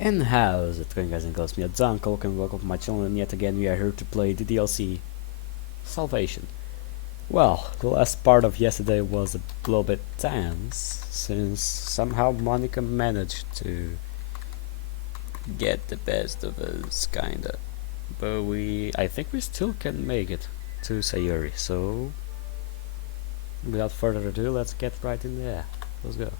And how's it going, guys and girls? Me, Uncle, and welcome to my channel, and yet again we are here to play the DDLC Salvation. Well, the last part of yesterday was a little bit tense, since somehow Monica managed to get the best of us, kinda. But I think we still can make it to Sayuri, so without further ado, let's get right in there. Let's go.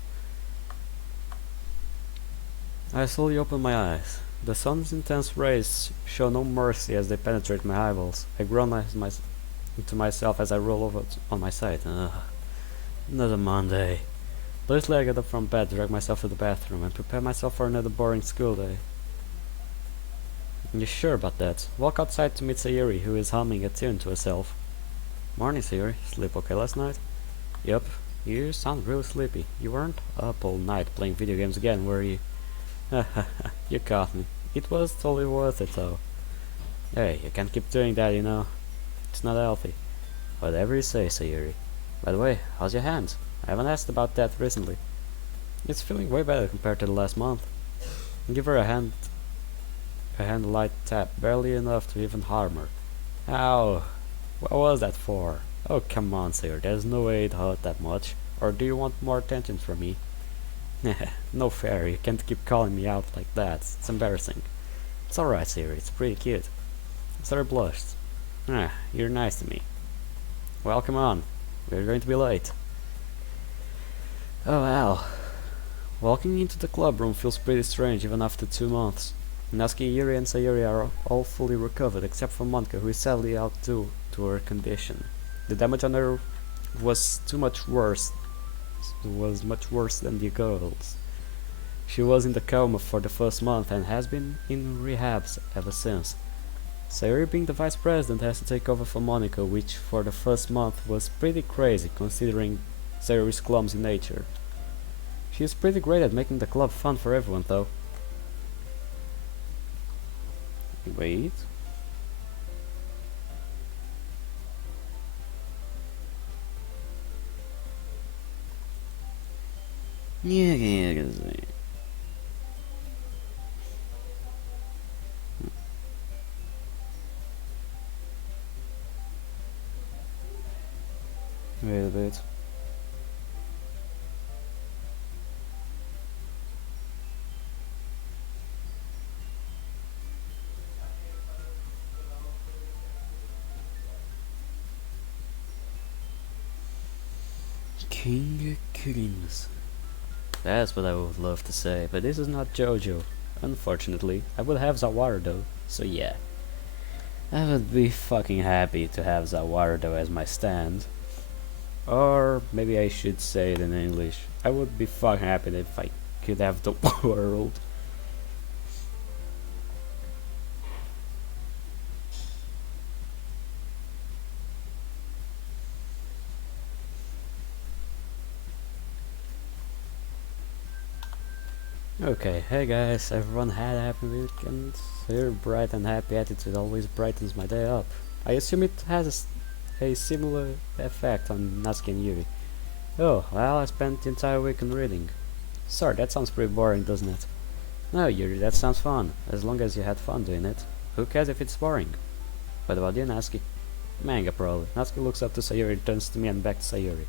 I slowly open my eyes. The sun's intense rays show no mercy as they penetrate my eyeballs. I groan to myself as I roll over on my side. Ugh, another Monday. Briefly I get up from bed, drag myself to the bathroom, and prepare myself for another boring school day. You sure about that? Walk outside to meet Sayuri, who is humming a tune to herself. Morning, Sayuri. Sleep okay last night? Yup. You sound really sleepy. You weren't up all night playing video games again, were you? You caught me. It was totally worth it though. Hey, you can't keep doing that, you know. It's not healthy. Whatever you say, Sayuri. By the way, how's your hand? I haven't asked about that recently. It's feeling way better compared to the last month. Give her a hand light tap, barely enough to even harm her. Ow! What was that for? Oh, come on, Sayuri, there's no way it hurt that much. Or do you want more attention from me? No fair, you can't keep calling me out like that. It's embarrassing. It's alright, Sayuri, it's pretty cute. Sarah blushed. Ah, you're nice to me. Well, come on. We're going to be late. Oh, well. Walking into the club room feels pretty strange even after 2 months. Natsuki, Yuri and Sayuri are all fully recovered except for Monika, who is sadly out due to her condition. The damage on her was much worse than the girls. She was in the coma for the first month and has been in rehabs ever since. Sayuri, being the vice president, has to take over for Monica, which for the first month was pretty crazy considering Sayuri's clumsy nature. She is pretty great at making the club fun for everyone though. Wait. Yeah. Wait a bit. King Crimson. That's what I would love to say, but this is not JoJo. Unfortunately, I would have Zawara though, so yeah. I would be fucking happy to have Zawara though as my stand. Or maybe I should say it in English. I would be fucking happy if I could have the world. Okay, hey guys, everyone had a happy weekend. Your bright and happy attitude always brightens my day up. I assume it has a similar effect on Natsuki and Yuri. Oh, well, I spent the entire weekend reading. Sorry, that sounds pretty boring, doesn't it? No, Yuri, that sounds fun, as long as you had fun doing it. Who cares if it's boring? What about you, Natsuki? Manga, probably. Natsuki looks up to Sayuri, turns to me and back to Sayuri.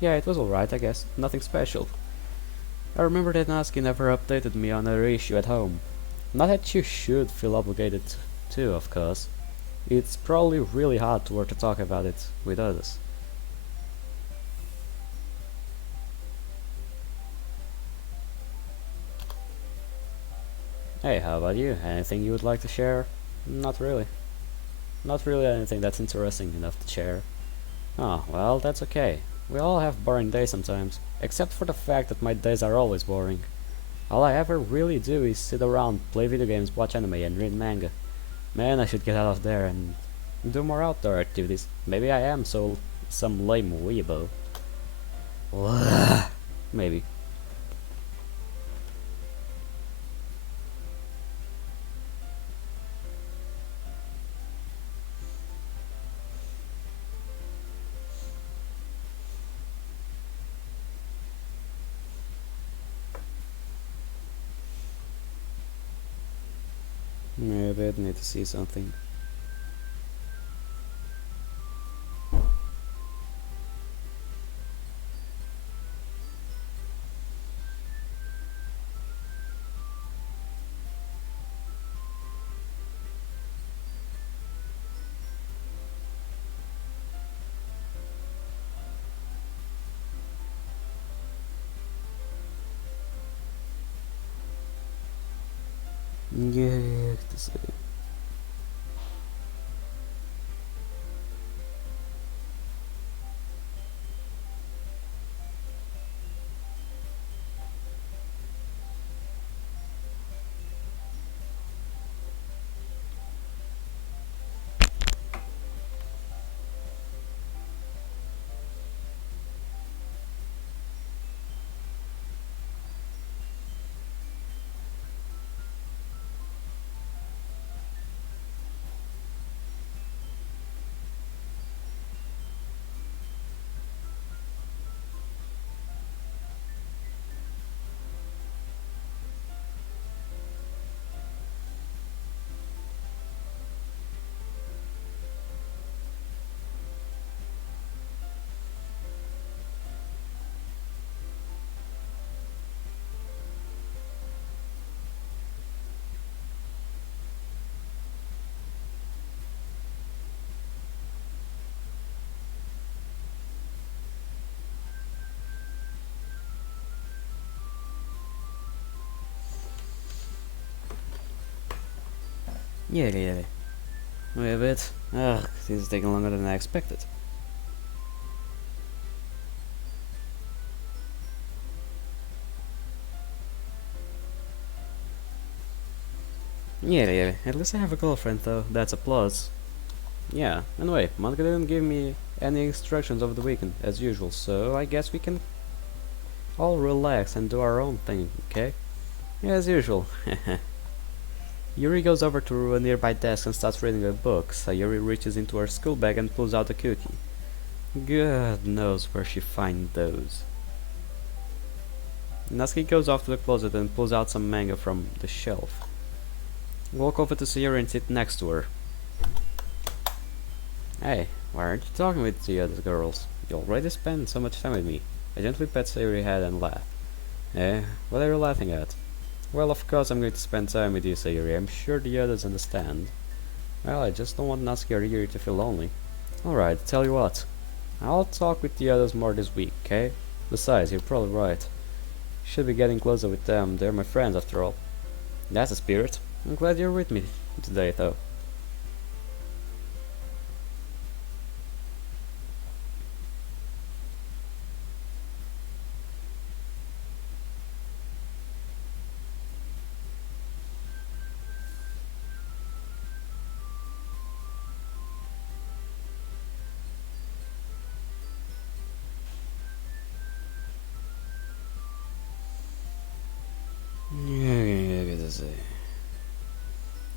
Yeah, it was alright, I guess. Nothing special. I remember that Natsuki never updated me on her issue at home. Not that you should feel obligated to, of course. It's probably really hard to work to talk about it with others. Hey, how about you? Anything you would like to share? Not really. Not really anything that's interesting enough to share. Oh, well, that's okay. We all have boring days sometimes, except for the fact that my days are always boring. All I ever really do is sit around, play video games, watch anime, and read manga. Man, I should get out of there and do more outdoor activities. Maybe I am some lame weebo. Maybe. Maybe I need to see something. Yeah, this yeah. Wait a bit. Ugh, this is taking longer than I expected. Yeah. At least I have a girlfriend though. That's a plus. Yeah. Anyway, Monica didn't give me any instructions over the weekend as usual, so I guess we can all relax and do our own thing, okay? Yeah, as usual. Yuri goes over to a nearby desk and starts reading a book. Sayuri reaches into her school bag and pulls out a cookie. God knows where she finds those. Natsuki goes off to the closet and pulls out some manga from the shelf. Walk over to Sayuri and sit next to her. Hey, why aren't you talking with the other girls? You already spent so much time with me. I gently pat Sayuri's head and laugh. Eh, what are you laughing at? Well, of course I'm going to spend time with you, Sayuri. I'm sure the others understand. Well, I just don't want Natsuki or Yuri to feel lonely. Alright, tell you what. I'll talk with the others more this week, okay? Besides, you're probably right. Should be getting closer with them. They're my friends after all. That's a spirit. I'm glad you're with me today, though.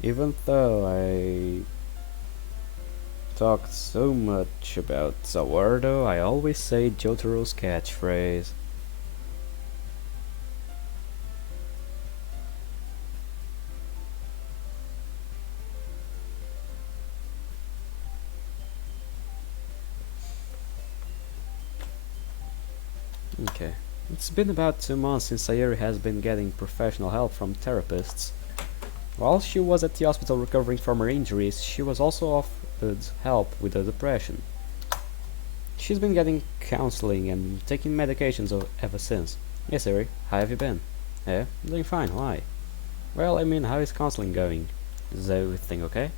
Even though I talked so much about Zawardo, I always say Jotaro's catchphrase. Okay. It's been about 2 months since Sayuri has been getting professional help from therapists. While she was at the hospital recovering from her injuries, she was also offered help with her depression. She's been getting counseling and taking medications ever since. Yes, Sayuri, how have you been? Yeah, doing fine, why? Well, I mean, how is counseling going? Is everything okay?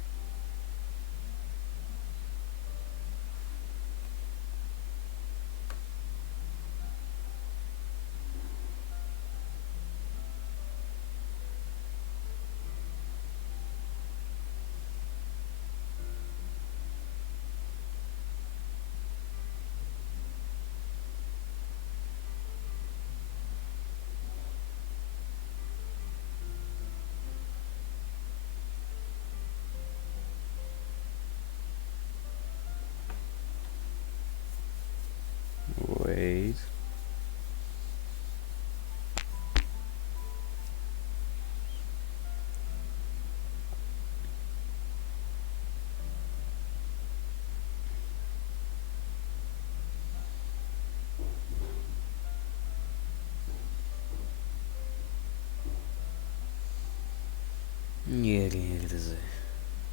Yeah,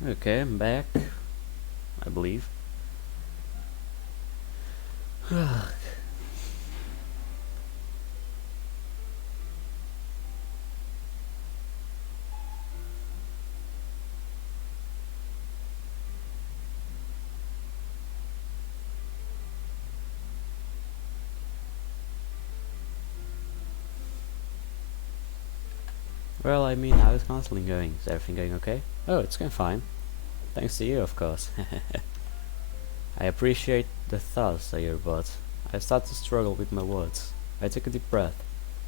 okay, I'm back, I believe. Well, I mean, how's counseling going? Is everything going okay? Oh, it's going fine. Thanks to you, of course. I appreciate the thoughts, Sayur, but I start to struggle with my words. I took a deep breath.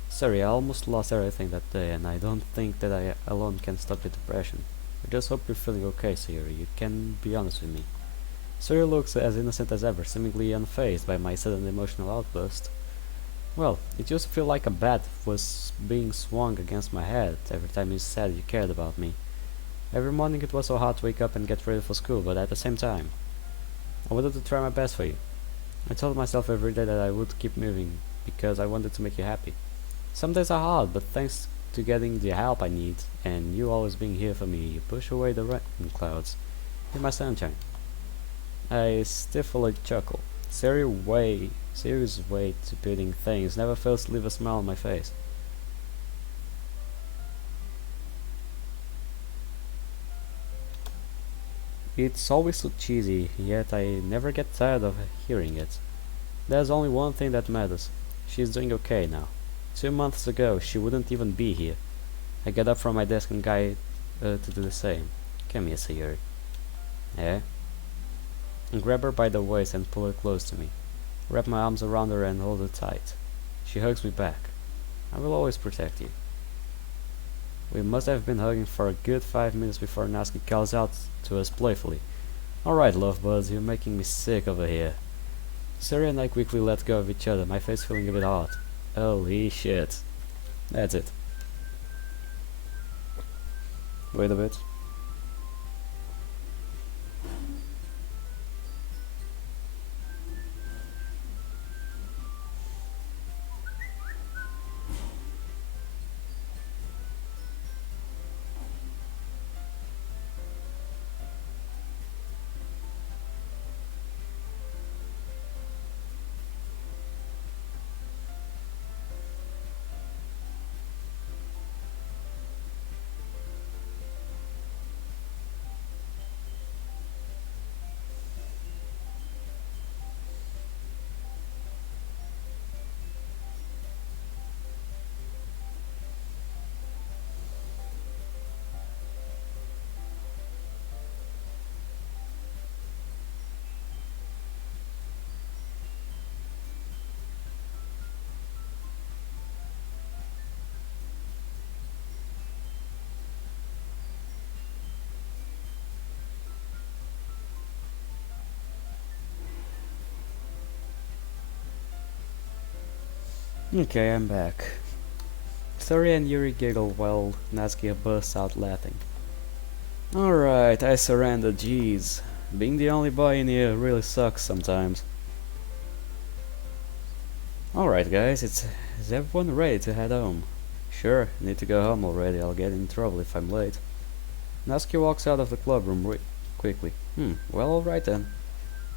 Sorry, I almost lost everything that day, and I don't think that I alone can stop the depression. I just hope you're feeling okay, Sayuri. You can be honest with me. Sayuri looks as innocent as ever, seemingly unfazed by my sudden emotional outburst. Well, it used to feel like a bat was being swung against my head every time you said you cared about me. Every morning it was so hard to wake up and get ready for school, but at the same time, I wanted to try my best for you. I told myself every day that I would keep moving because I wanted to make you happy. Some days are hard, but thanks to getting the help I need and you always being here for me, you push away the rain clouds. You're my sunshine. I stiffly chuckle. Serious way to putting things never fails to leave a smile on my face. It's always so cheesy, yet I never get tired of hearing it. There's only one thing that matters. She's doing okay now. 2 months ago, she wouldn't even be here. I get up from my desk and guide to do the same. Come here, Sayuri. Eh? And grab her by the waist and pull her close to me. Wrap my arms around her and hold her tight. She hugs me back. I will always protect you. We must have been hugging for a good 5 minutes before Natsuki calls out to us playfully. Alright, love buds, you're making me sick over here. Sayuri and I quickly let go of each other, my face feeling a bit hot. Holy shit. That's it. Wait a bit. Okay, I'm back. Sayuri and Yuri giggle while Natsuki bursts out laughing. Alright, I surrender, jeez. Being the only boy in here really sucks sometimes. Alright guys, is everyone ready to head home? Sure, need to go home already, I'll get in trouble if I'm late. Natsuki walks out of the club room quickly. Well alright then.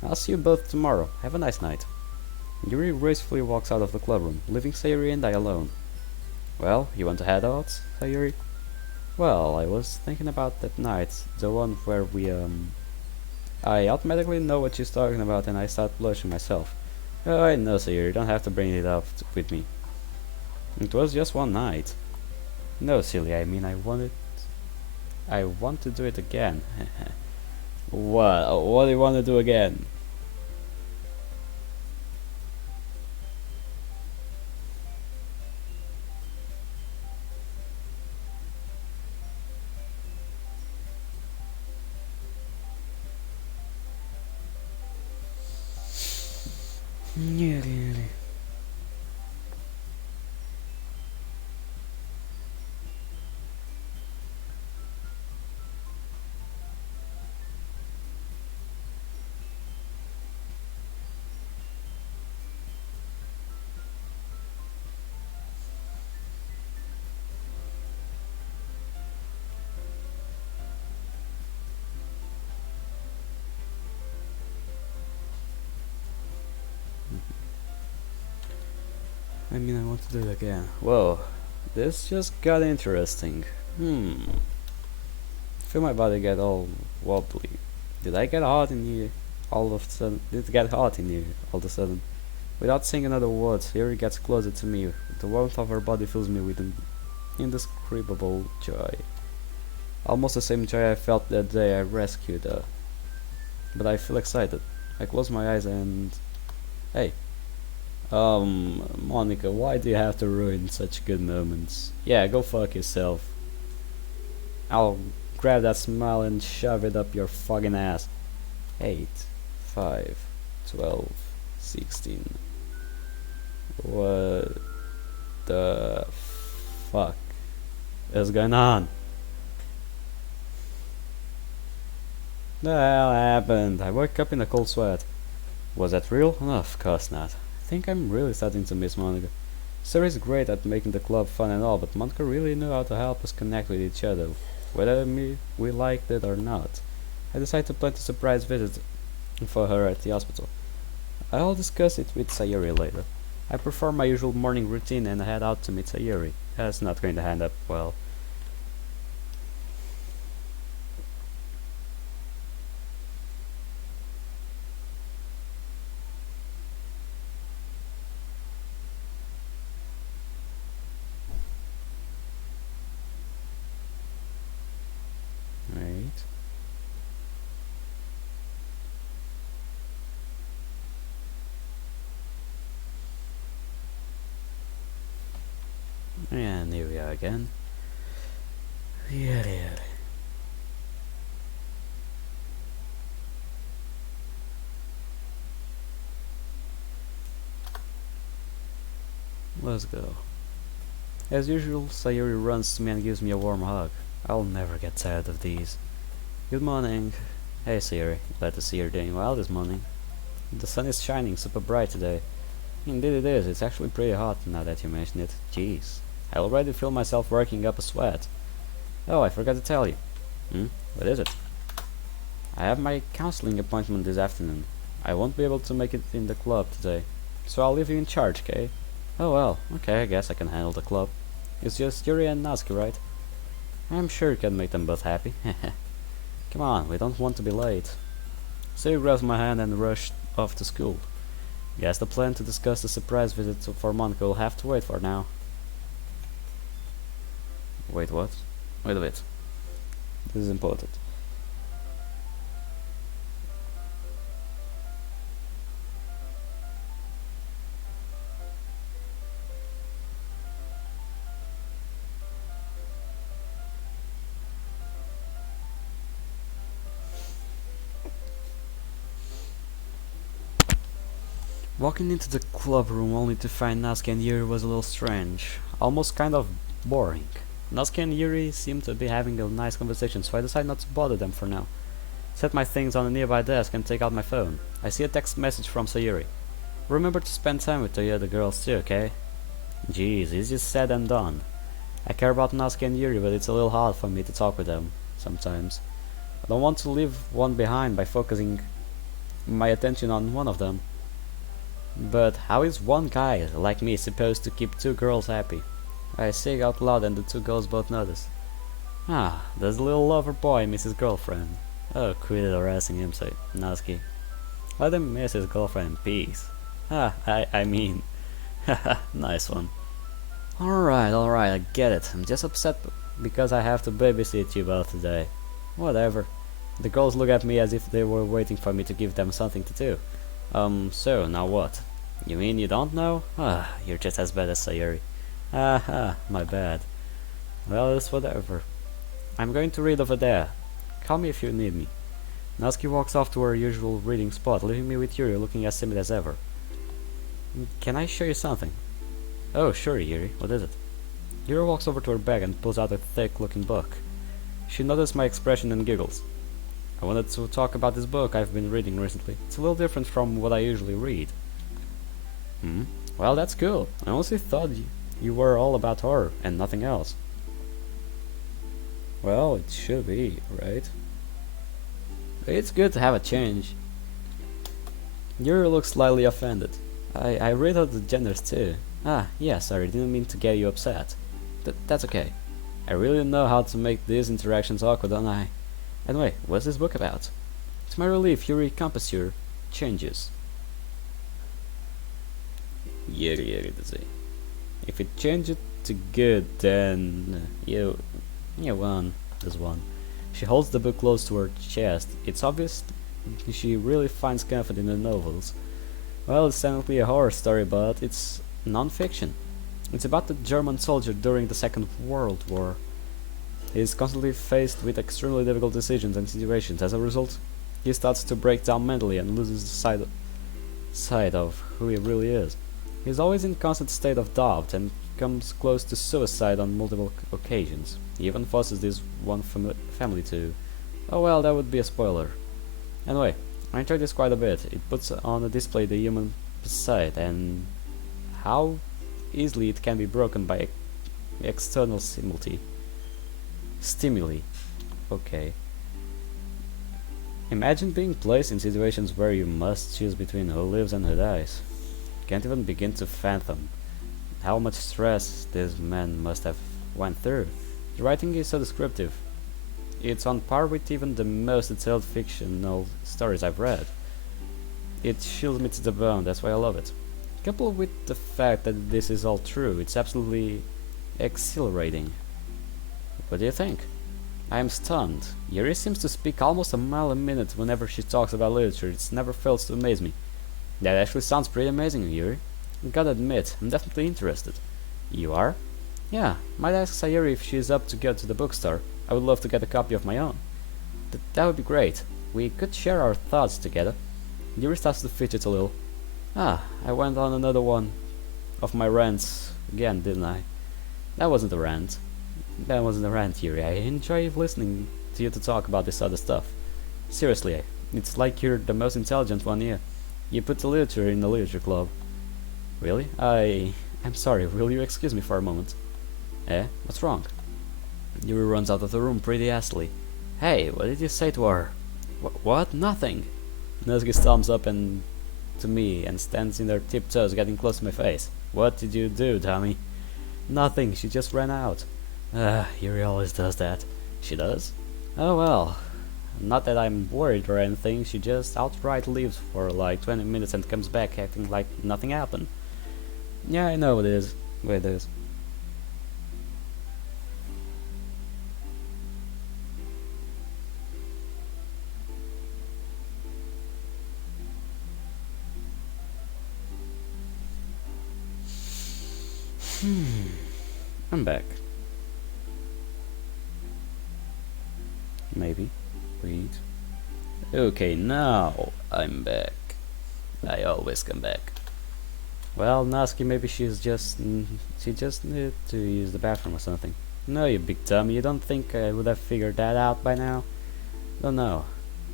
I'll see you both tomorrow, have a nice night. Yuri gracefully walks out of the club room, leaving Sayuri and I alone. Well, you want to head out, Sayuri? Well, I was thinking about that night, the one where I automatically know what she's talking about and I start blushing myself. Oh, I know, Sayuri, you don't have to bring it up with me. It was just one night. No, silly, I mean I want to do it again. What do you want to do again? Yeah, really. I mean, I want to do it again. Whoa, this just got interesting. Feel my body get all wobbly. Did I get hot in here all of a sudden? Did it get hot in here all of a sudden? Without saying another word, Yuri gets closer to me. The warmth of her body fills me with an indescribable joy. Almost the same joy I felt that day I rescued her. But I feel excited. I close my eyes and... Hey. Monica, why do you have to ruin such good moments? Yeah, go fuck yourself. I'll grab that smile and shove it up your fucking ass. 8, 5, 12, 16. What the fuck is going on? The hell happened? I woke up in a cold sweat. Was that real? No, of course not. I think I'm really starting to miss Monica. Sarah is great at making the club fun and all, but Monica really knew how to help us connect with each other, whether we liked it or not. I decided to plan a surprise visit for her at the hospital. I'll discuss it with Sayuri later. I perform my usual morning routine and head out to meet Sayuri. That's not going to end up well. Right. And here we are again. Yeah. Let's go. As usual, Sayuri runs to me and gives me a warm hug. I'll never get tired of these. Good morning. Hey Sayuri, glad to see you're doing well this morning. The sun is shining super bright today. Indeed it is, it's actually pretty hot now that you mention it. Jeez, I already feel myself working up a sweat. Oh, I forgot to tell you. What is it? I have my counseling appointment this afternoon. I won't be able to make it in the club today, so I'll leave you in charge, okay? Oh well, okay, I guess I can handle the club. It's just Yuri and Natsuki, right? I'm sure you can make them both happy. Come on, we don't want to be late. So he grabs my hand and rushed off to school. Guess the plan to discuss the surprise visit for Monica will have to wait for now. Wait, what? Wait a bit. This is important. Walking into the club room only to find Natsuki and Yuri was a little strange, almost kind of boring. Natsuki and Yuri seemed to be having a nice conversation, so I decided not to bother them for now. Set my things on a nearby desk and take out my phone. I see a text message from Sayuri. Remember to spend time with the other girls too, okay? Jeez, easier said than done. I care about Natsuki and Yuri, but it's a little hard for me to talk with them, sometimes. I don't want to leave one behind by focusing my attention on one of them. But how is one guy like me supposed to keep two girls happy? I say out loud and the two girls both notice. Ah, there's a little lover boy miss his girlfriend. Oh, quit harassing him, say Natsuki. Let him miss his girlfriend in peace. Ah, I mean. Haha, nice one. Alright, I get it. I'm just upset because I have to babysit you both today. Whatever. The girls look at me as if they were waiting for me to give them something to do. So, now what? You mean you don't know? Ah, you're just as bad as Sayuri. Aha, my bad. Well, it's whatever. I'm going to read over there. Call me if you need me. Natsuki walks off to her usual reading spot, leaving me with Yuri looking as timid as ever. Can I show you something? Oh, sure, Yuri. What is it? Yuri walks over to her bag and pulls out a thick-looking book. She noticed my expression and giggles. I wanted to talk about this book I've been reading recently. It's a little different from what I usually read. Well, that's cool. I honestly thought you were all about horror and nothing else. Well, it should be, right? It's good to have a change. Yuri looks slightly offended. I read other genres too. Ah, yeah, sorry, didn't mean to get you upset. That's okay. I really know how to make these interactions awkward, don't I? Anyway, what's this book about? To my relief, Yuri Composure changes. Yuri, does it? If it changes to good, then you won. This one. She holds the book close to her chest. It's obvious she really finds comfort in the novels. Well, it's technically a horror story, but it's non-fiction. It's about the German soldier during the Second World War. He is constantly faced with extremely difficult decisions and situations. As a result, he starts to break down mentally and loses the sight of who he really is. He is always in constant state of doubt and comes close to suicide on multiple occasions. He even forces this one family to... Oh well, that would be a spoiler. Anyway, I enjoyed this quite a bit. It puts on a display the human side and how easily it can be broken by external stimuli. Okay. Imagine being placed in situations where you must choose between who lives and who dies. Can't even begin to fathom how much stress this man must have went through. The writing is so descriptive. It's on par with even the most detailed fictional stories I've read. It chills me to the bone, that's why I love it. Coupled with the fact that this is all true, it's absolutely exhilarating. What do you think? I am stunned. Yuri seems to speak almost a mile a minute whenever she talks about literature. It never fails to amaze me. That actually sounds pretty amazing, Yuri. I gotta admit, I'm definitely interested. You are? Yeah, might ask Sayuri if she's up to go to the bookstore. I would love to get a copy of my own. That would be great. We could share our thoughts together. Yuri starts to fidget a little. Ah, I went on another one of my rants again, didn't I? That wasn't a rant. That wasn't a rant, Yuri. I enjoy listening to you to talk about this other stuff. Seriously, it's like you're the most intelligent one here. You put the literature in the literature club. Really? I'm sorry, will you excuse me for a moment? Eh? What's wrong? Yuri runs out of the room pretty hastily. Hey, what did you say to her? What? Nothing. Nuzgi stomps up and to me and stands in her tiptoes getting close to my face. What did you do, dummy? Nothing, she just ran out. Yuri always does that. She does? Oh well. Not that I'm worried or anything, she just outright leaves for like 20 minutes and comes back acting like nothing happened. Yeah, I know it is. Wait, it is. I'm back. Maybe. Wait. Okay, now I'm back. I always come back. Well, Natsuki, maybe she just needed to use the bathroom or something. No, you big dummy, you don't think I would have figured that out by now? Don't know.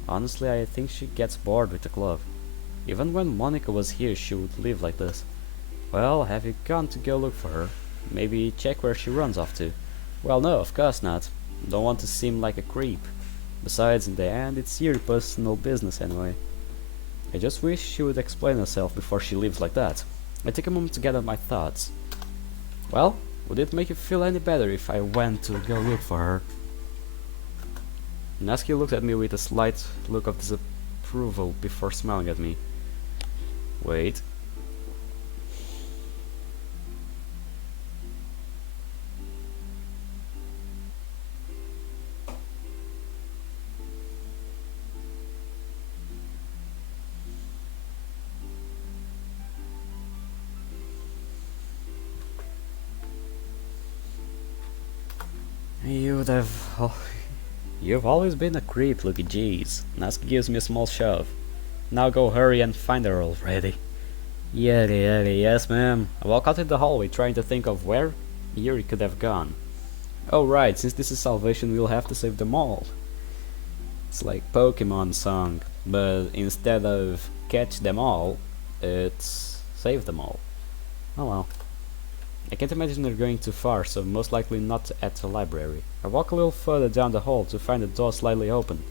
Honestly, I think she gets bored with the club. Even when Monica was here, she would live like this. Well, have you gone to go look for her? Maybe check where she runs off to? Well, no, of course not. Don't want to seem like a creep. Besides, in the end, it's your personal business anyway. I just wish she would explain herself before she leaves like that. I take a moment to gather my thoughts. Well, would it make you feel any better if I went to go look for her? Natsuki looked at me with a slight look of disapproval before smiling at me. Wait. You've always been a creep, Lucky Jeez. Natsuki gives me a small shove. Now go hurry and find her already. Yes ma'am. I walk out in the hallway trying to think of where Yuri could have gone. Oh right, since this is Salvation we'll have to save them all. It's like Pokemon song, but instead of catch them all, it's save them all. Oh well. I can't imagine they're going too far, so most likely not at the library. I walk a little further down the hall to find the door slightly open.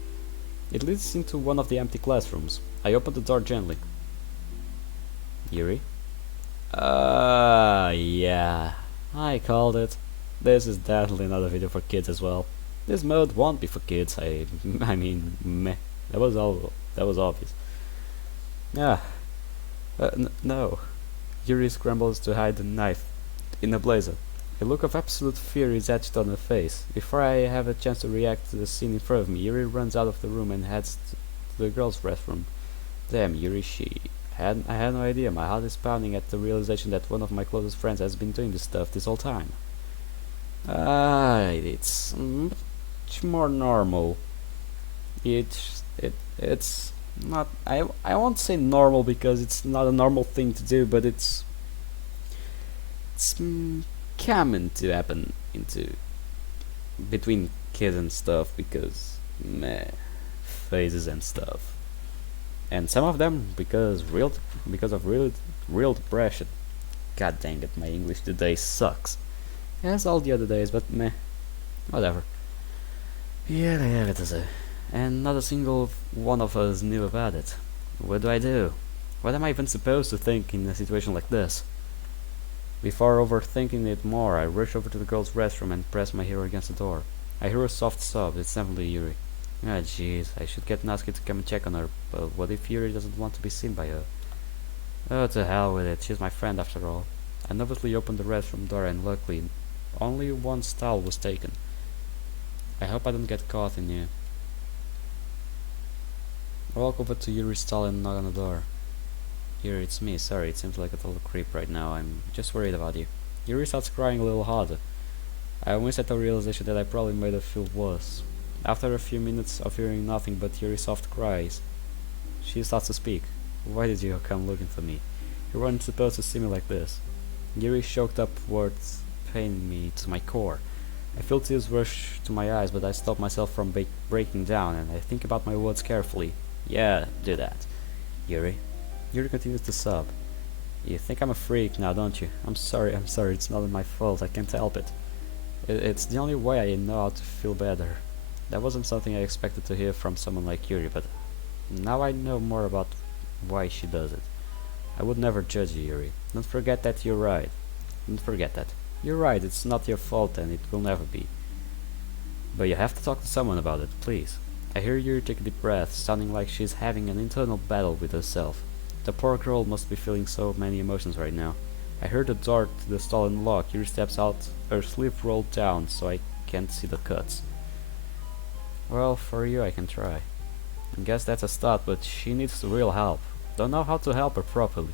It leads into one of the empty classrooms. I open the door gently. Yuri? Yeah, I called it. This is definitely not a video for kids as well. This mode won't be for kids. I mean, meh. That was obvious. Yeah. No. Yuri scrambles to hide the knife in a blazer. A look of absolute fear is etched on her face. Before I have a chance to react to the scene in front of me, Yuri runs out of the room and heads to the girls' restroom. Damn, Yuri, I had no idea. My heart is pounding at the realization that one of my closest friends has been doing this stuff this whole time. It's much more normal. It's not. I won't say normal because it's not a normal thing to do, but it's common to happen into between kids and stuff because meh, phases and stuff, and some of them because of real depression. God dang it, my English today sucks. As all the other days, but meh, whatever. Yeah, it is. And not a single one of us knew about it. What do I do? What am I even supposed to think in a situation like this? Before overthinking it more, I rush over to the girls' restroom and press my hero against the door. I hear a soft sob. It's definitely Yuri. Ah, jeez, I should get Natsuki to come and check on her, but what if Yuri doesn't want to be seen by her? Oh, to hell with it. She's my friend after all. I nervously opened the restroom door and luckily, only one stall was taken. I hope I don't get caught in here. I walk over to Yuri's stall and knock on the door. Yuri, it's me. Sorry, it seems like a total creep right now. I'm just worried about you. Yuri starts crying a little harder. I almost had the realization that I probably made her feel worse. After a few minutes of hearing nothing but Yuri's soft cries, she starts to speak. Why did you come looking for me? You weren't supposed to see me like this. Yuri's choked up words pain me to my core. I feel tears rush to my eyes, but I stop myself from breaking down, and I think about my words carefully. Yeah, do that. Yuri. Yuri continues to sob. You think I'm a freak now, don't you? I'm sorry, it's not my fault, I can't help it. It's the only way I know how to feel better. That wasn't something I expected to hear from someone like Yuri, but now I know more about why she does it. I would never judge you, Yuri. Don't forget that you're right. Don't forget that. You're right, it's not your fault and it will never be. But you have to talk to someone about it, please. I hear Yuri take a deep breath, sounding like she's having an internal battle with herself. The poor girl must be feeling so many emotions right now. I heard the door to the stall unlock. Yuri steps out, her sleeve rolled down so I can't see the cuts. Well, for you I can try. I guess that's a start, but she needs real help. Don't know how to help her properly.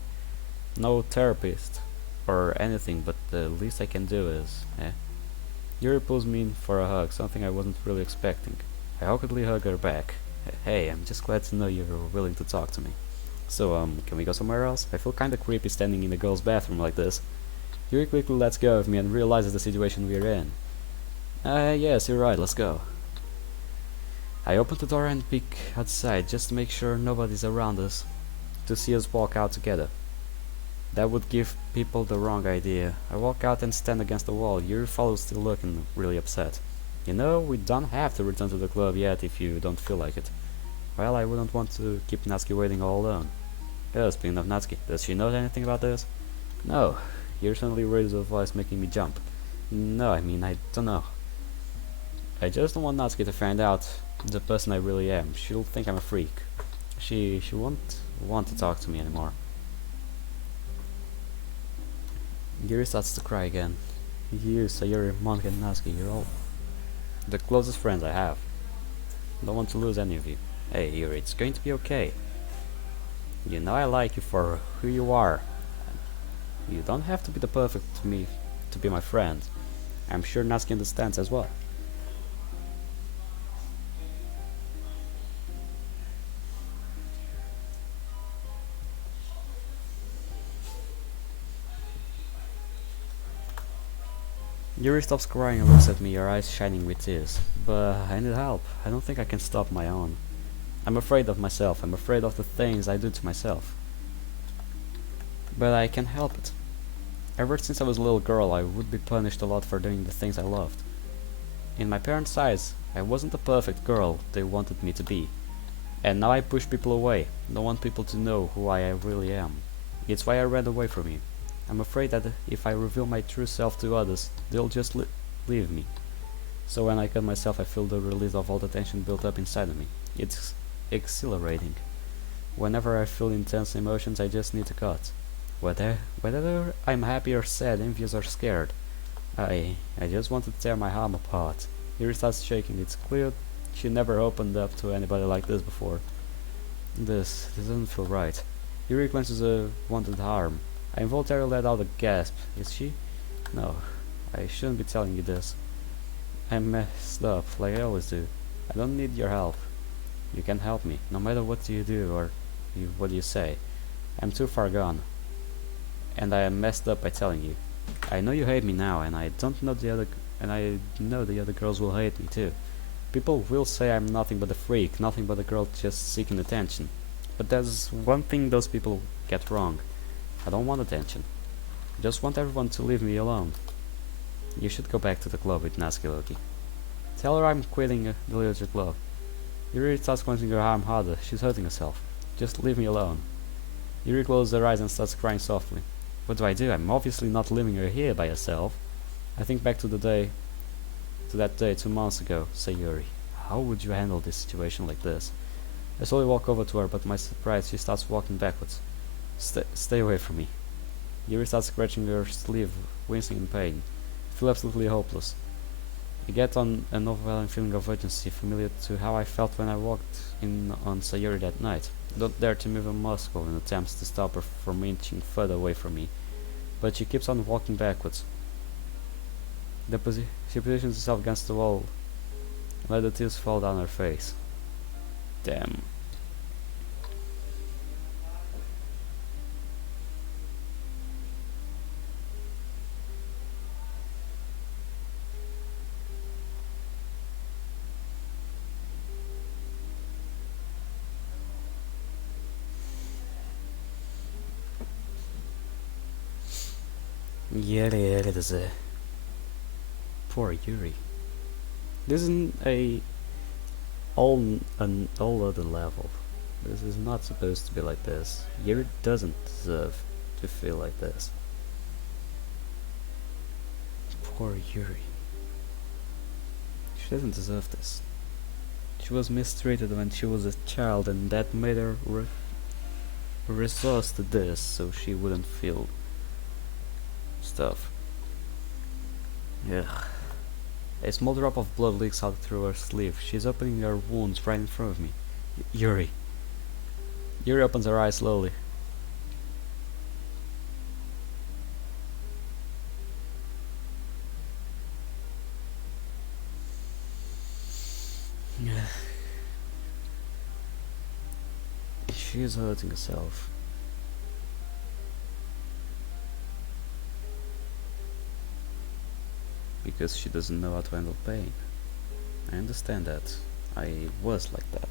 No therapist or anything, but the least I can do is, Yuri pulls me in for a hug, something I wasn't really expecting. I awkwardly hug her back. Hey, I'm just glad to know you're willing to talk to me. So, can we go somewhere else? I feel kinda creepy standing in the girls' bathroom like this. Yuri quickly lets go of me and realizes the situation we're in. Yes, you're right, let's go. I open the door and peek outside just to make sure nobody's around us, to see us walk out together. That would give people the wrong idea. I walk out and stand against the wall. Yuri follows, still looking really upset. You know, we don't have to return to the club yet if you don't feel like it. Well, I wouldn't want to keep Natsuki waiting all alone. Oh, speaking of Natsuki, does she know anything about this? No. Yuri suddenly raises her voice, making me jump. No, I mean, I don't know. I just don't want Natsuki to find out the person I really am. She'll think I'm a freak. She won't want to talk to me anymore. Yuri starts to cry again. You, Sayuri, Monika, and Natsuki, you're all the closest friends I have. Don't want to lose any of you. Hey, Yuri, it's going to be okay. You know I like you for who you are. You don't have to be the perfect to me to be my friend. I'm sure Natsuki understands as well. Yuri stops crying and looks at me, her eyes shining with tears. But I need help. I don't think I can stop my own. I'm afraid of myself. I'm afraid of the things I do to myself. But I can't help it. Ever since I was a little girl, I would be punished a lot for doing the things I loved. In my parents' eyes, I wasn't the perfect girl they wanted me to be. And now I push people away. Don't want people to know who I really am. It's why I ran away from you. I'm afraid that if I reveal my true self to others, they'll just leave me. So when I cut myself, I feel the release of all the tension built up inside of me. It's exhilarating. Whenever I feel intense emotions, I just need to cut. Whether I'm happy or sad, envious or scared, I just want to tear my arm apart. Yuri starts shaking. It's clear she never opened up to anybody like this before. This doesn't feel right. Yuri clenches a wounded arm. I involuntarily let out a gasp. Is she? No, I shouldn't be telling you this. I'm messed up, like I always do. I don't need your help. You can help me, no matter what you do or what you say. I'm too far gone. And I am messed up by telling you. I know you hate me now, and I know the other girls will hate me too. People will say I'm nothing but a freak, nothing but a girl just seeking attention. But there's one thing those people get wrong. I don't want attention. I just want everyone to leave me alone. You should go back to the club with Natsuki Loki. Tell her I'm quitting the literature club. Yuri starts clenching her arm harder. She's hurting herself. Just leave me alone. Yuri closes her eyes and starts crying softly. What do? I'm obviously not leaving her here by herself. I think back to that day 2 months ago. Say, Yuri, how would you handle this situation like this? I slowly walk over to her, but to my surprise, she starts walking backwards. Stay away from me. Yuri starts scratching her sleeve, wincing in pain. I feel absolutely hopeless. I get on an overwhelming feeling of urgency, familiar to how I felt when I walked in on Sayuri that night. I don't dare to move a muscle in attempts to stop her from inching further away from me, but she keeps on walking backwards. She positions herself against the wall and let the tears fall down her face. Damn. Yeah, poor Yuri. This isn't an all other level. This is not supposed to be like this. Yuri doesn't deserve to feel like this. Poor Yuri. She doesn't deserve this. She was mistreated when she was a child, and that made her resort to this so she wouldn't feel stuff. Ugh. A small drop of blood leaks out through her sleeve. She's opening her wounds right in front of me. Yuri. Yuri opens her eyes slowly. She is hurting herself. Because she doesn't know how to handle pain. I understand that. I was like that.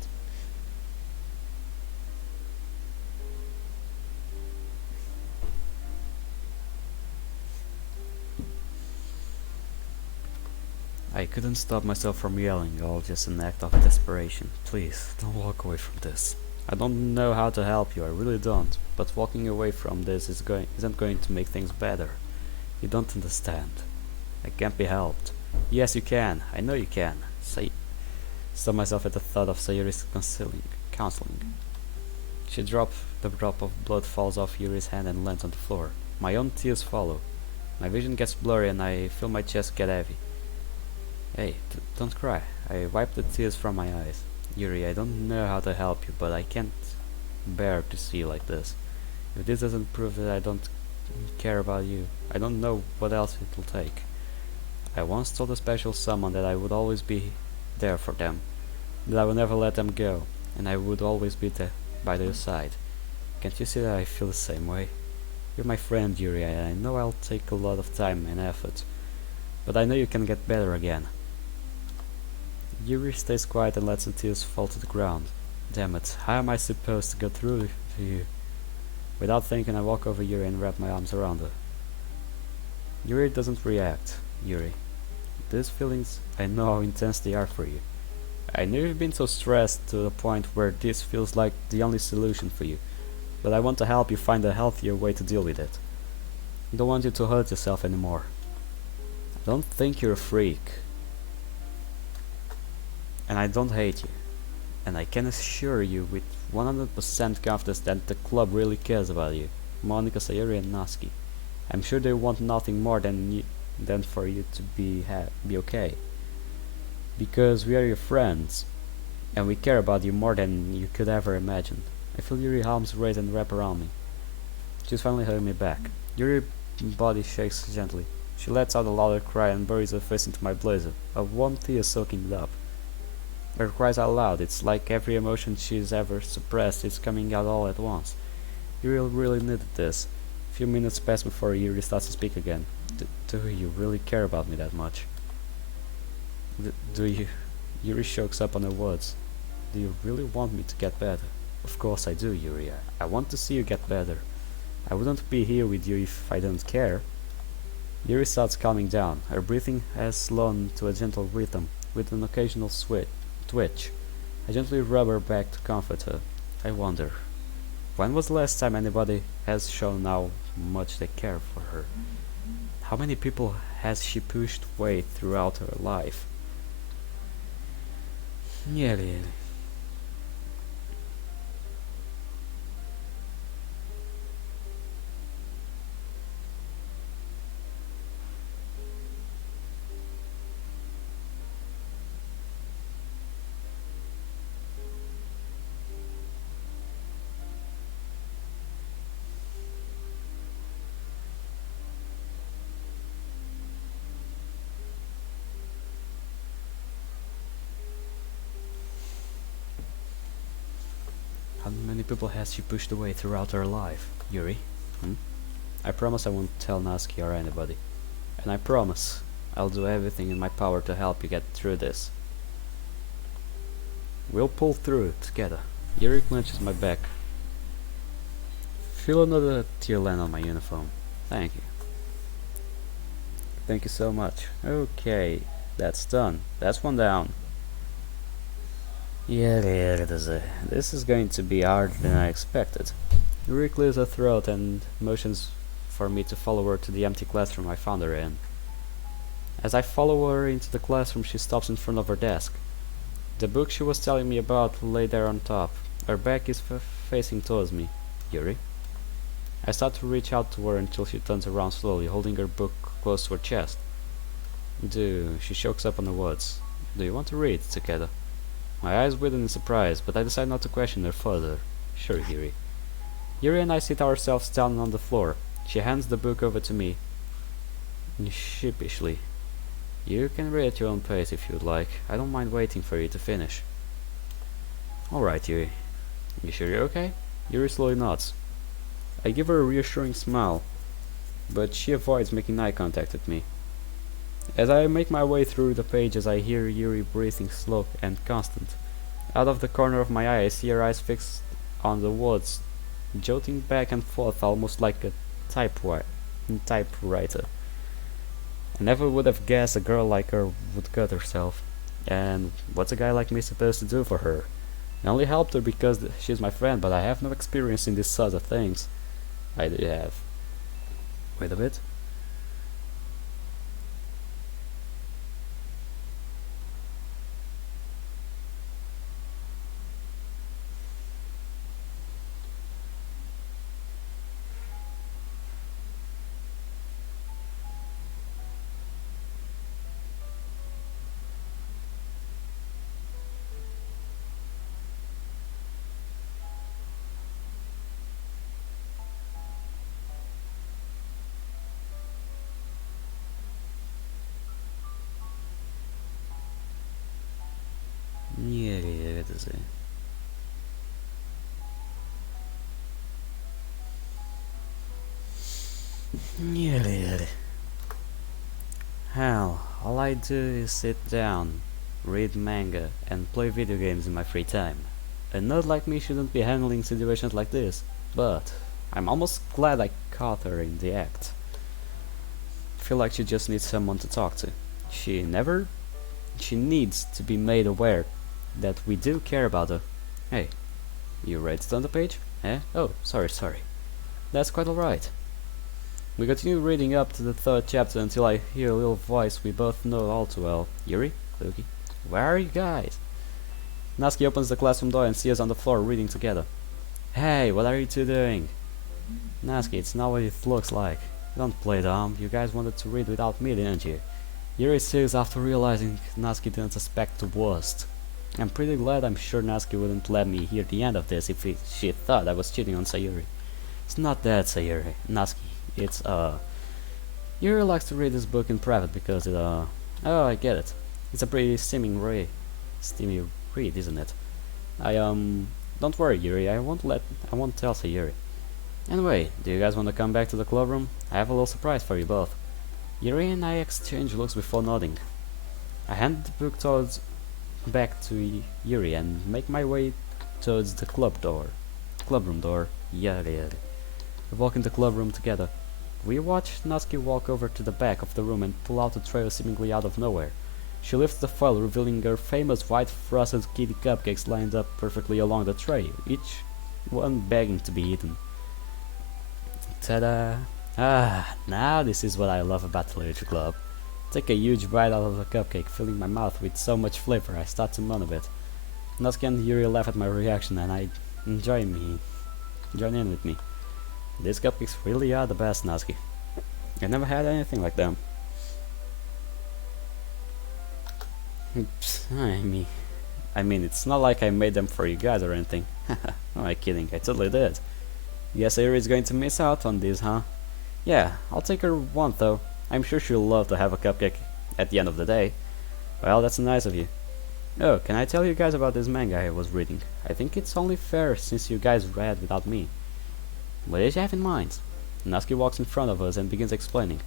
I couldn't stop myself from yelling, all just an act of desperation. Please, don't walk away from this. I don't know how to help you, I really don't. But walking away from this isn't going to make things better. You don't understand. I can't be helped. Yes, you can. I know you can. Stop myself at the thought of Sayuri's counseling. The drop of blood falls off Yuri's hand and lands on the floor. My own tears follow. My vision gets blurry and I feel my chest get heavy. Hey, don't cry. I wipe the tears from my eyes. Yuri, I don't know how to help you, but I can't bear to see you like this. If this doesn't prove that I don't care about you, I don't know what else it will take. I once told a special someone that I would always be there for them, that I would never let them go, and I would always be there by their side. Can't you see that I feel the same way? You're my friend, Yuri, and I know I'll take a lot of time and effort, but I know you can get better again. Yuri stays quiet and lets the tears fall to the ground. Damn it, how am I supposed to go through to you? Without thinking, I walk over Yuri and wrap my arms around her. Yuri doesn't react. Yuri, these feelings, I know how intense they are for you. I know you've been so stressed to the point where this feels like the only solution for you, but I want to help you find a healthier way to deal with it. I don't want you to hurt yourself anymore. I don't think you're a freak. And I don't hate you. And I can assure you with 100% confidence that the club really cares about you. Monica, Sayuri and Natsuki. I'm sure they want nothing more than for you to be okay. Because we are your friends. And we care about you more than you could ever imagine. I feel Yuri's arms raise and wrap around me. She's finally hugging me back. Yuri's body shakes gently. She lets out a louder cry and buries her face into my blazer, a warm tear soaking it up. Her cries out loud. It's like every emotion she's ever suppressed is coming out all at once. Yuri really needed this. A few minutes pass before Yuri starts to speak again. Do you really care about me that much? Do you? Yuri chokes up on her words. Do you really want me to get better? Of course I do, Yuri. I want to see you get better. I wouldn't be here with you if I didn't care. Yuri starts calming down. Her breathing has slowed to a gentle rhythm, with an occasional twitch. I gently rub her back to comfort her. I wonder, when was the last time anybody has shown how much they care for her? How many people has she pushed away throughout her life? Yeah. How many people has she pushed away throughout her life, Yuri? I promise I won't tell Natsuki or anybody. And I promise I'll do everything in my power to help you get through this. We'll pull through it together. Yuri clenches my back. Feel another tear land on my uniform. Thank you. Thank you so much. Okay, that's done. That's one down. Yeah, this is going to be harder than I expected. Yuri clears her throat and motions for me to follow her to the empty classroom I found her in. As I follow her into the classroom, she stops in front of her desk. The book she was telling me about lay there on top. Her back is facing towards me. Yuri? I start to reach out to her until she turns around slowly, holding her book close to her chest. She chokes up on the words. Do you want to read together? My eyes widen in surprise, but I decide not to question her further. Sure, Yuri. Yuri and I sit ourselves down on the floor. She hands the book over to me, sheepishly. You can read at your own pace if you'd like. I don't mind waiting for you to finish. Alright, Yuri. You sure you're okay? Yuri slowly nods. I give her a reassuring smile, but she avoids making eye contact with me. As I make my way through the pages, I hear Yuri breathing slow and constant. Out of the corner of my eye, I see her eyes fixed on the words, jolting back and forth almost like a typewriter. I never would have guessed a girl like her would cut herself. And what's a guy like me supposed to do for her? I only helped her because she's my friend, but I have no experience in these sort of things. I do have. Wait a bit. Hell, all I do is sit down, read manga, and play video games in my free time. A nerd like me shouldn't be handling situations like this, but I'm almost glad I caught her in the act. I feel like she just needs someone to talk to. She needs to be made aware that we do care about her. Hey, you read it on the page? Eh? Oh, sorry. That's quite alright. We continue reading up to the third chapter until I hear a little voice we both know all too well. Yuri? Luki? Where are you guys? Natsuki opens the classroom door and sees us on the floor reading together. Hey, what are you two doing? Natsuki, it's not what it looks like. Don't play dumb. You guys wanted to read without me, didn't you? Yuri says after realizing Natsuki didn't suspect the worst. I'm pretty glad. I'm sure Natsuki wouldn't let me hear the end of this if she thought I was cheating on Sayuri. It's not that, Sayuri. Natsuki. It's, Yuri likes to read this book in private because it, oh, I get it. It's a pretty steamy read, isn't it? Don't worry, Yuri. I won't tell Sayuri. Anyway, do you guys want to come back to the club room? I have a little surprise for you both. Yuri and I exchange looks before nodding. I hand the book back to Yuri and make my way towards the club room door. Yada. We walk in the club room together. We watch Natsuki walk over to the back of the room and pull out a tray seemingly out of nowhere. She lifts the foil, revealing her famous white frosted kitty cupcakes lined up perfectly along the tray, each one begging to be eaten. Ta-da! Now this is what I love about the literature club. Take a huge bite out of the cupcake, filling my mouth with so much flavor I start to moan a bit. Natsuki and Yuri laugh at my reaction and I join in with me. These cupcakes really are the best, Natsuki. I never had anything like them. I mean, it's not like I made them for you guys or anything. Am I kidding? I totally did. Guess Yuri's going to miss out on these, huh? Yeah, I'll take her one though. I'm sure she'll love to have a cupcake at the end of the day. Well, that's nice of you. Oh, can I tell you guys about this manga I was reading? I think it's only fair since you guys read without me. What did you have in mind? Natsuki walks in front of us and begins explaining.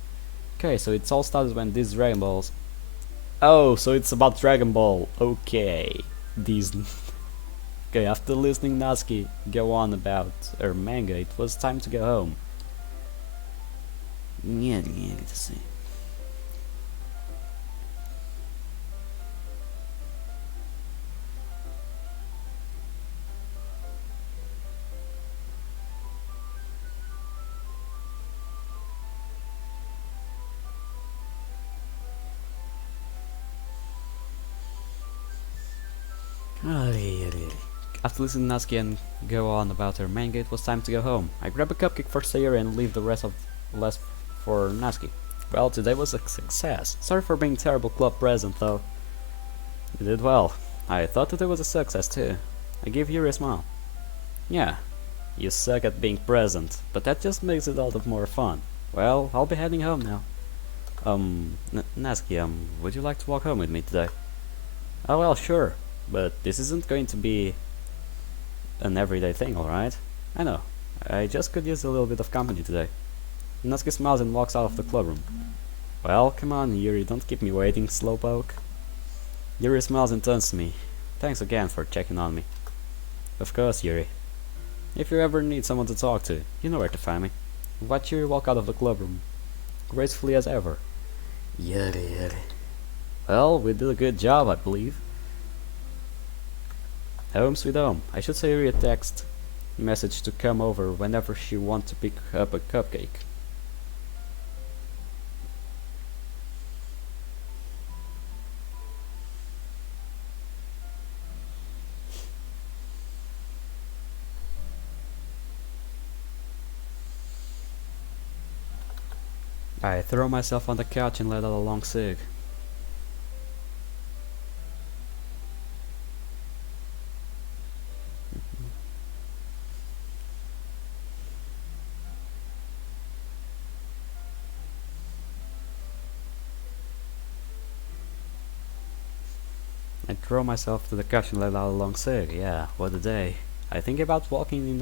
Okay, so it all started when these Dragon Balls... Oh, so it's about Dragon Ball. Okay. These... Okay, after listening Natsuki go on about her manga, it was time to go home. Yeah, to see. After listening to Natsuki and go on about her manga, it was time to go home. I grab a cupcake for Sayuri and leave the rest for Natsuki. Well, today was a success. Sorry for being terrible club president though. You did well. I thought today was a success too. I gave Yuri a smile. Yeah, you suck at being present, but that just makes it all the more fun. Well, I'll be heading home now. Natsuki, would you like to walk home with me today? Oh well, sure, but this isn't going to be an everyday thing, alright? I know. I just could use a little bit of company today. Natsuki smiles and walks out of the clubroom. Well, come on, Yuri, don't keep me waiting, slowpoke. Yuri smiles and turns to me. Thanks again for checking on me. Of course, Yuri. If you ever need someone to talk to, you know where to find me. Watch Yuri walk out of the clubroom, gracefully as ever. Yuri. Well, we did a good job, I believe. Home sweet home. I should say Yuri a text message to come over whenever she wants to pick up a cupcake. I throw myself on the couch and let out a long cig. I throw myself to the couch and let out a long cig. Yeah, what a day. I think about walking in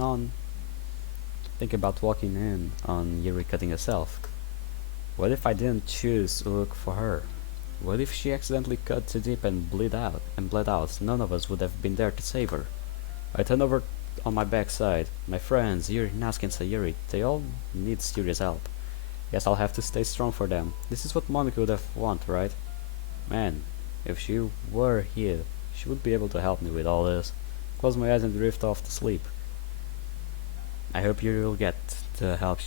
on Yuri cutting herself. What if I didn't choose to look for her? What if she accidentally cut too deep and bled out? None of us would have been there to save her. I turn over on my backside. My friends, Yuri, Natsuki and Sayuri, they all need serious help. Guess I'll have to stay strong for them. This is what Monica would have wanted, right? Man, if she were here, she would be able to help me with all this. Close my eyes and drift off to sleep. I hope Yuri will get the help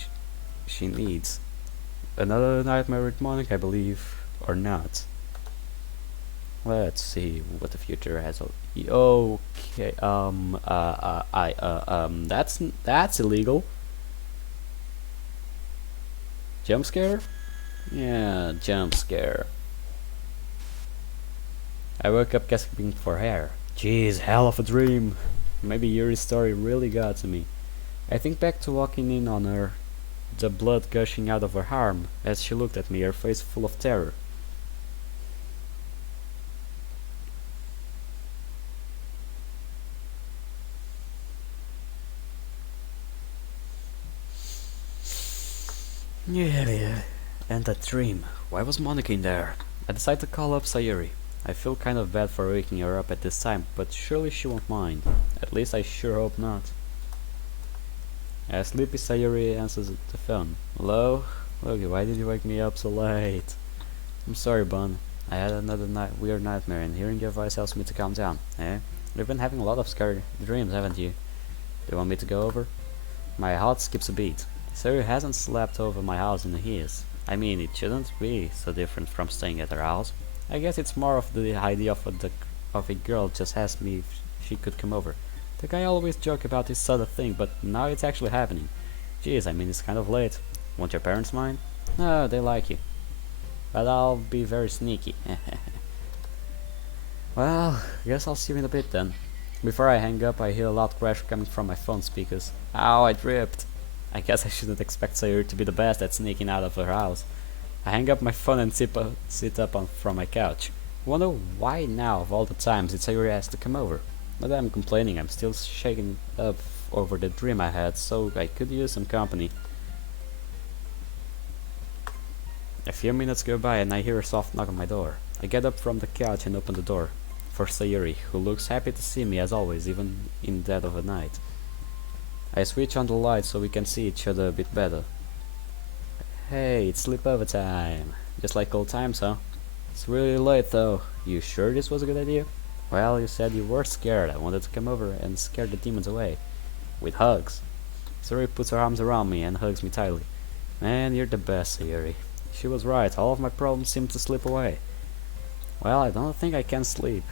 she needs. Another nightmare with Monica, I believe, or not. Let's see what the future has. Okay. That's illegal. Jump scare? Yeah, jump scare. I woke up gasping for air. Jeez, hell of a dream. Maybe Yuri's story really got to me. I think back to walking in on her, the blood gushing out of her arm as she looked at me, her face full of terror. Yeah. And that dream. Why was Monica in there? I decide to call up Sayuri. I feel kind of bad for waking her up at this time, but surely she won't mind. At least I sure hope not. As sleepy Sayuri answers the phone. Hello? Look, why did you wake me up so late? I'm sorry, Bun. I had another weird nightmare, and hearing your voice helps me to calm down. Eh? You've been having a lot of scary dreams, haven't you? Do you want me to go over? My heart skips a beat. Sayuri hasn't slept over my house in years. I mean, it shouldn't be so different from staying at her house. I guess it's more of the idea of a girl just asked me if she could come over. The guy always joke about this sort of thing, but now it's actually happening. Jeez, I mean, it's kind of late. Won't your parents mind? No, they like you. But I'll be very sneaky. Well, guess I'll see you in a bit then. Before I hang up, I hear a loud crash coming from my phone speakers. Ow, I tripped. I guess I shouldn't expect Sayuri to be the best at sneaking out of her house. I hang up my phone and sit up from my couch. Wonder why now, of all the times, did Sayuri ask to come over? Not that I'm complaining, I'm still shaken up over the dream I had, so I could use some company. A few minutes go by and I hear a soft knock on my door. I get up from the couch and open the door for Sayuri, who looks happy to see me as always, even in the dead of the night. I switch on the light so we can see each other a bit better. Hey, it's sleepover time. Just like old times, huh? It's really late though. You sure this was a good idea? Well, you said you were scared. I wanted to come over and scare the demons away. With hugs. Sayuri puts her arms around me and hugs me tightly. Man, you're the best, Sayuri. She was right, all of my problems seem to slip away. Well, I don't think I can sleep.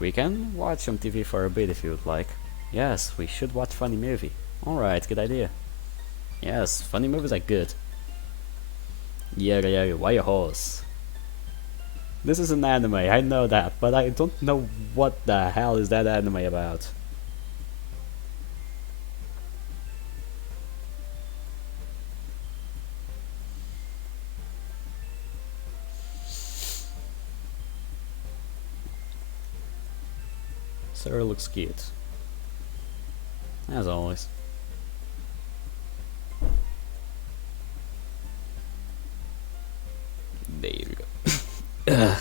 We can watch some TV for a bit if you would like. Yes, we should watch funny movie. Alright, good idea. Yes, funny movies are good. Yeah, why a horse? This is an anime, I know that, but I don't know what the hell is that anime about. Sarah looks cute. As always. There you go. Ugh.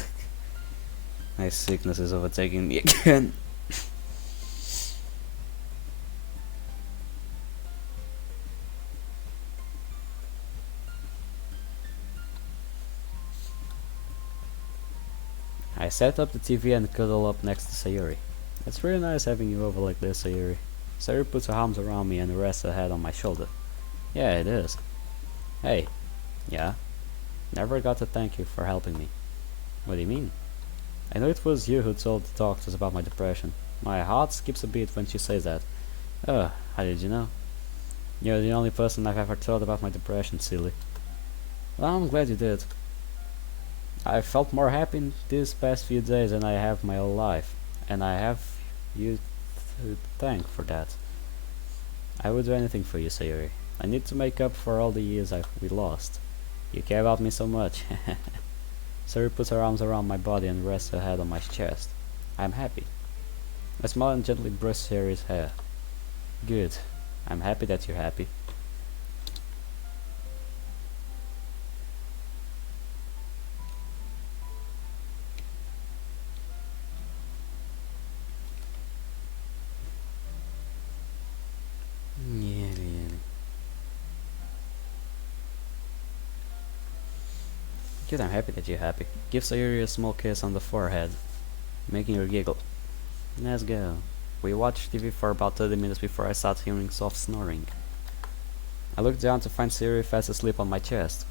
My sickness is overtaking me again. I set up the TV and cuddle up next to Sayuri. It's really nice having you over like this, Sayuri. Sayuri puts her arms around me and rests her head on my shoulder. Yeah, it is. Hey. Yeah? Never got to thank you for helping me. What do you mean? I know it was you who told the doctors about my depression. My heart skips a beat when she says that. How did you know? You're the only person I've ever told about my depression, silly. Well, I'm glad you did. I felt more happy these past few days than I have my whole life, and I have you to thank for that. I would do anything for you, Sayuri. I need to make up for all the years we lost. You care about me so much. Sayuri puts her arms around my body and rests her head on my chest. I'm happy. I smile and gently brush Sayuri's hair. Good. I'm happy that you're happy. Good, I'm happy that you're happy. Give Sayuri a small kiss on the forehead, making her giggle. Let's go. We watched TV for about 30 minutes before I start hearing soft snoring. I look down to find Sayuri fast asleep on my chest.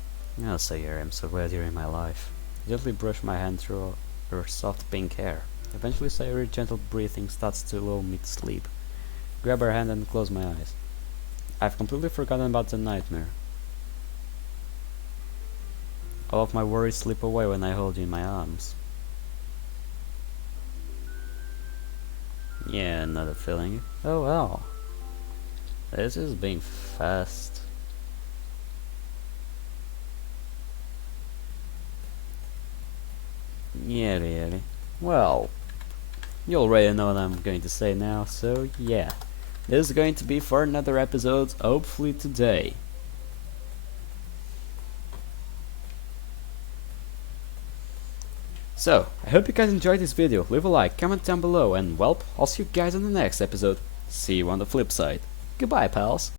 I'll say here, I'm so glad you're in my life. Gently brush my hand through her soft pink hair. Eventually Sayori's gentle breathing starts to lull me to sleep. Grab her hand and close my eyes. I've completely forgotten about the nightmare. All of my worries slip away when I hold you in my arms. Yeah, another feeling. Oh well. This is being fast. Yeah, really. Well, you already know what I'm going to say now, so yeah. This is going to be for another episode, hopefully today. So, I hope you guys enjoyed this video. Leave a like, comment down below, and well, I'll see you guys on the next episode. See you on the flip side. Goodbye, pals.